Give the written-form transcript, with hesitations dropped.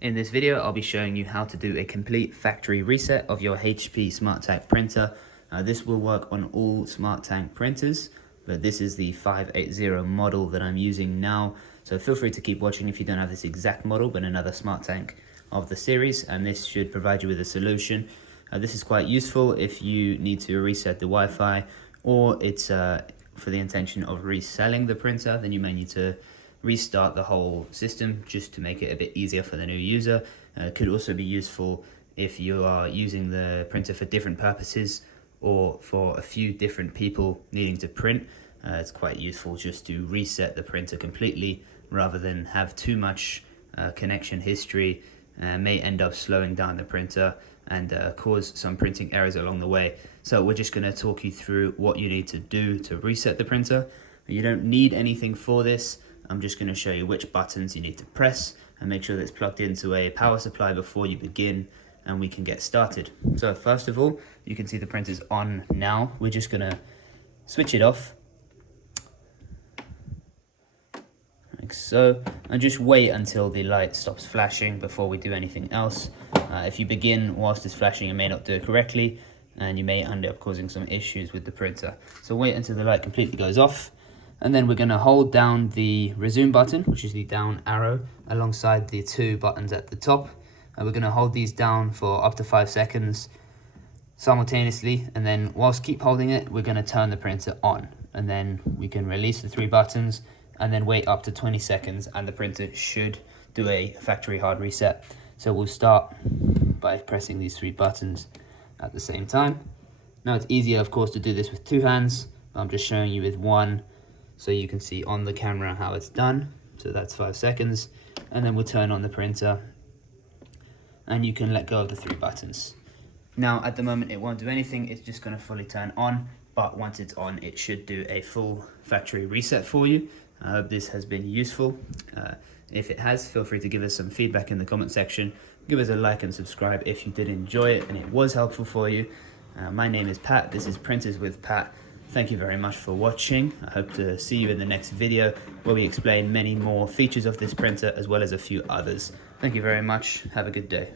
In this video, I'll be showing you how to do a complete factory reset of your HP SmartTank printer. This will work on all SmartTank printers, but this is the 580 model that I'm using now. So feel free to keep watching if you don't have this exact model, but another SmartTank of the series, and this should provide you with a solution. This is quite useful if you need to reset the Wi-Fi, or it's for the intention of reselling the printer. Then you may need to restart the whole system just to make it a bit easier for the new user. It could also be useful if you are using the printer for different purposes or for a few different people needing to print. It's quite useful just to reset the printer completely rather than have too much connection history. May end up slowing down the printer and cause some printing errors along the way. So we're just going to talk you through what you need to do to reset the printer. You don't need anything for this. I'm just going to show you which buttons you need to press and make sure that it's plugged into a power supply before you begin, and we can get started. So first of all, you can see the printer's on now. We're just going to switch it off like so, and just wait until the light stops flashing before we do anything else. If you begin whilst it's flashing, you may not do it correctly and you may end up causing some issues with the printer. So wait until the light completely goes off. And then we're going to hold down the resume button, which is the down arrow, alongside the two buttons at the top. And we're going to hold these down for up to 5 seconds simultaneously. And then whilst keep holding it, we're going to turn the printer on. And then we can release the 3 buttons and then wait up to 20 seconds. And the printer should do a factory hard reset. So we'll start by pressing these 3 buttons at the same time. Now it's easier, of course, to do this with 2 hands. I'm just showing you with 1. So you can see on the camera how it's done. So that's 5 seconds. And then we'll turn on the printer and you can let go of the 3 buttons. Now at the moment it won't do anything, it's just going to fully turn on, but once it's on it should do a full factory reset for you. I hope this has been useful. If it has, feel free to give us some feedback in the comment section. Give us a like and subscribe if you did enjoy it and it was helpful for you. My name is Pat, this is Printers with Pat. Thank you very much for watching. I hope to see you in the next video where we explain many more features of this printer as well as a few others. Thank you very much. Have a good day.